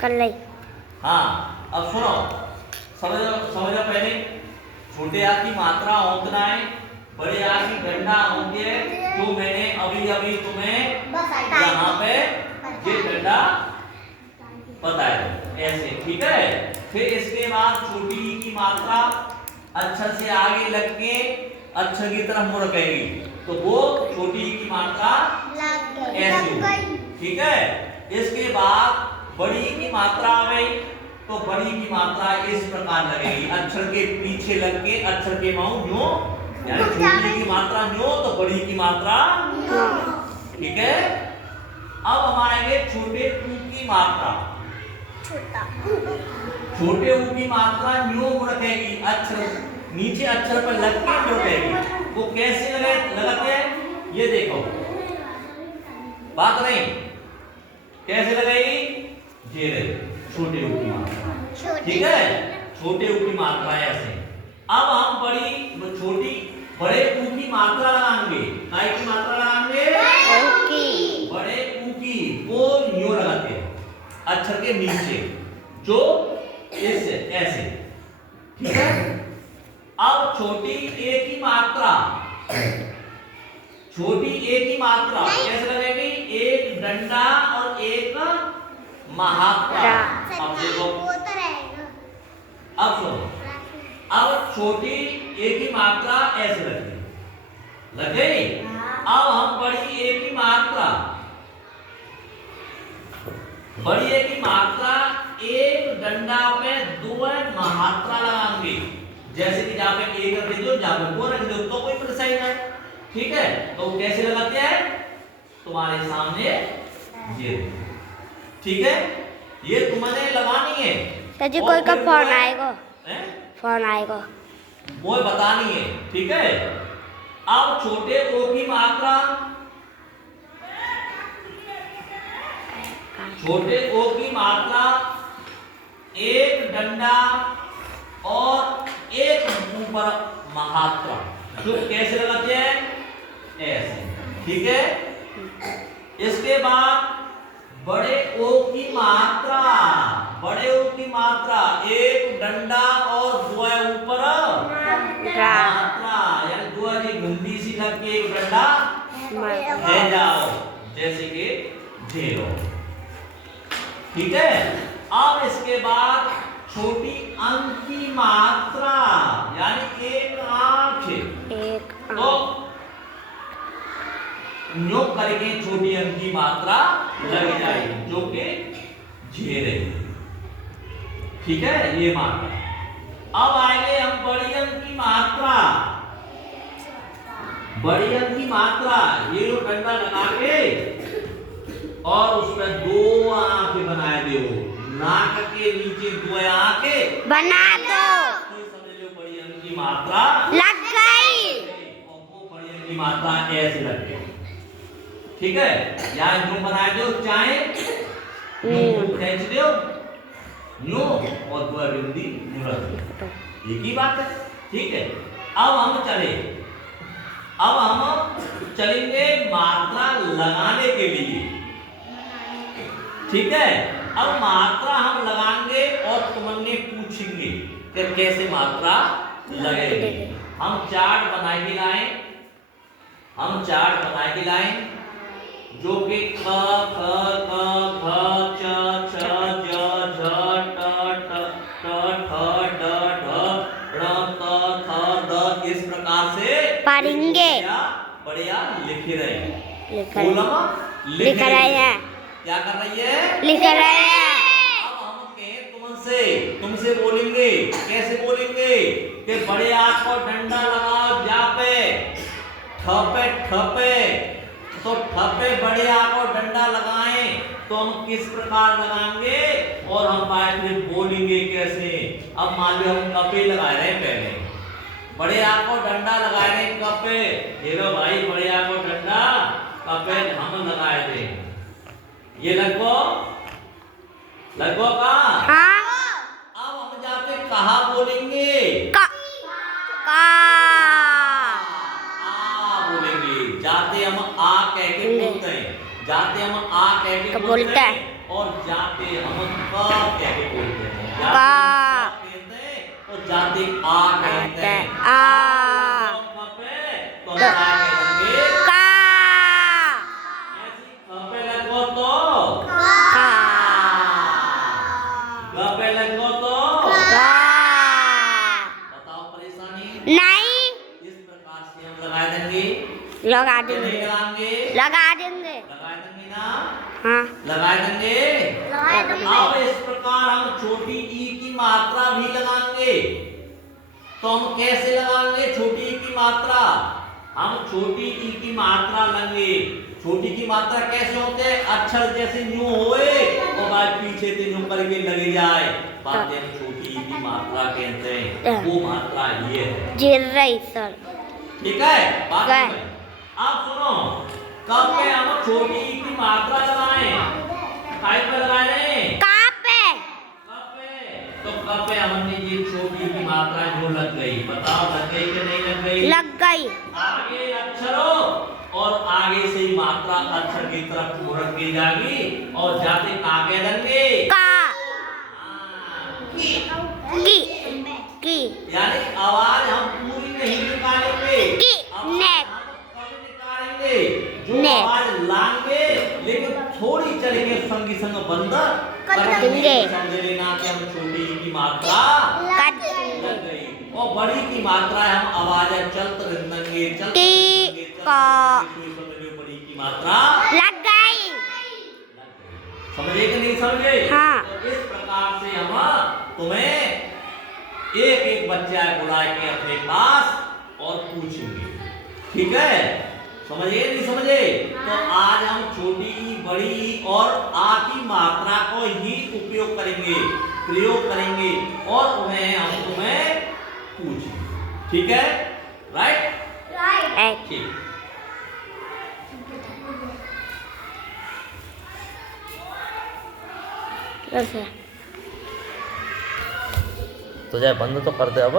कर ले। हाँ, अब सुनो, समझो समझो पहले। छोटे आ की मात्रा औंतना है, बड़े आ की डंडा होंगे, जो मैंने अभी अभी तुम्हें यहाँ पे ये डंडा बताया ऐसे, ठीक है। फिर इसके बाद छोटी ई की मात्रा अक्षर से आगे लग के अक्षर की तरफ मुड़ गई, तो वो छोटी ई की मात्रा ऐसे होगी, ठीक है। इसके बाद बड़ी ई की मात्रा आ गई, तो बड़ी की मात्रा इस प्रकार लगेगी, अक्षर के पीछे लग के अक्षर के माऊ न्यो, यानी छोटी की मात्रा न्यो तो बड़ी की मात्रा, ठीक है। अब हम आएंगे छोटे ऊ की मात्रा। छोटे ऊ की मात्रा न्यो रखेगी, अक्षर नीचे अक्षर पर लग के रखेगी। वो कैसे लगाते हैं ये देखो, बात नहीं कैसे लगाएगी, ये रही छोटे ऊ की मात्रा, ठीक है। छोटे ऊ की मात्रा ऐसे। अब हम छोटी बड़े ऊ की मात्रा लगाएंगे। काय की मात्रा लगाएंगे? बड़े ऊ की, वो यूं लगाते हैं अक्षर के नीचे, जो ऐसे, ठीक है। अब छोटी ए की मात्रा, छोटी ए की मात्रा कैसे लगेगी? एक डंडा और एक महात्रा। अब देखो, अब सुनो, अब छोटी ए की मात्रा ऐसे लग गई। अब हम बड़ी ए की मात्रा, बड़ी ए की मात्रा एक डंडा पे दो महात्रा लगाएंगे, जैसे कि जहां पे ए रख दो, जहां पे वो रख दो, तो कोई परेशानी नहीं, ठीक है। तो कैसे लगाते हैं? तुम्हारे सामने ये, ठीक है। ये तुम्हें लगानी है। तो जी कोई का फोन आएगा, फोन आएगा, वो बतानी है, ठीक है। अब छोटे ओ की मात्रा, छोटे ओ की मात्रा एक डंडा और एक ऊपर महात्रा, जो कैसे लगाते हैं? ऐसे, ठीक है। इसके बाद बड़े ओ की मात्रा, बड़े ओ की मात्रा एक डंडा और दो ऊपर मात्रा, यानी दो जी घुंडी सी लग के एक डंडा है जाओ, जैसे कि झेलो, ठीक है। अब इसके बाद छोटी अंक की मात्रा, यानी एक आंख, तो न्यो करके छोटी अंक की मात्रा लग जाएगी, जो कि झेरे, ठीक है, ये मात्रा। अब आएंगे हम बड़ी अंक की मात्रा। बड़ी अंक की मात्रा ये लो डंडा लगा के और उस पर दो आंखें बनाए दो, नाक के नीचे दो आंखें बना दो, समझ लो बड़ी अंक की मात्रा लग गई। और वो बड़ी अंक की मात्रा ऐसे लग गई, ठीक है। या यूं बनाए दो, चाहे यूं खींच दो, यूं, और दो बिंदी मुड़ा दो, एक ही बात है, ठीक है। अब हम चलेंगे मात्रा लगाने के लिए, ठीक है। अब मात्रा हम लगाएंगे और तुमने पूछेंगे कि कैसे मात्रा लगेगी। हम चार्ट बना के लाए, जो कि क ख क ख च छ ज झ ट ट ठ ड ढ ण त थ द इस प्रकार से पढ़ेंगे, बढ़िया लिख रहे हैं, लिख रहे हैं, क्या कर रही है? लिख रहे हैं। अब हम तुमसे बोलेंगे, कैसे बोलेंगे कि बड़े आंख को डंडा लगाओ जा पे, ठपे ठपे, तो ठपे बड़े आंख को डंडा लगाएं, तो हम किस प्रकार लगाएंगे और हम बाद में बोलेंगे कैसे। अब मान लो हम कपे लगा रहे हैं, पहले बड़े आंख को डंडा लगा रहे हैं, कपे, ये लो भाई बड़े आंख को डंडा कपे हम लगाए थे, ये लगो का। हाँ। अब हम जाते कहा बोलेंगे? जाते हम आ कह के बोलते हैं, और जाते हम क कह के बोलते हैं, जाते का कहते हैं और जाते आ कहते हैं। आ क पे तो क्या कहेंगे? का ऐसी क पे लगो तो का ग पे लगो तो का बताओ परेशानी। नहीं इस प्रकार से हम लगा देंगे, लगा कि नहीं देंगे लगाएंगे? लगा देंगे लगा देंगे ना, हाँ लगा देंगे। अब इस प्रकार हम छोटी ई की मात्रा भी लगाएंगे। तो हम कैसे लगाएंगे छोटी ई की मात्रा? हम छोटी ई की मात्रा लेंगे। छोटी की मात्रा कैसे होते हैं? अक्षर जैसे न्यू होए और बाद पीछे से न्यू करके लगे जाए, बात हम छोटी ई की मात्रा कहते हैं। वो मात्रा ये है, जिर्रई सर ठीक है? बात है। समझ। अब सुनो, कब पे हम छोटी ई की मात्रा लगाएं? काय पे लगाएं? का पे कब पे? तो कब पे हमने ये छोटी की मात्रा जो लग गई, बताओ लग गई कि नहीं लग गई? लग गई आगे अक्षरों और आगे से ही मात्रा अक्षर की तरफ मुड़ की जाएगी और जाते काके देंगे का की। की यानी आवाज हम पूरी नहीं निकालेंगे, की नेक कभी निकालेंगे जो ने। आवाज लाएंगे, लेकिन थोड़ी चल के संगी संग बंद कर देंगे। समझ लेना कि हम छोटी की मात्रा कर लग गई और बड़ी की मात्रा है हम आवाज चलत रहेंगे, चलत टी रहेंगे, का बड़ी की मात्रा लग गई समझे कि नहीं समझे? हाँ। तो इस प्रकार से हम तुम्हें एक एक बच्चा बुला के अपने पास और पूछेंगे, ठीक है? समझे नहीं समझे? तो आज हम छोटी ई, बड़ी ई और आ की मात्रा को ही उपयोग करेंगे, प्रयोग करेंगे और उन्हें हम तुम्हें पूछेंगे, ठीक है? राइट? ठीक। कैसे तो जाए बंद तो कर दे अब।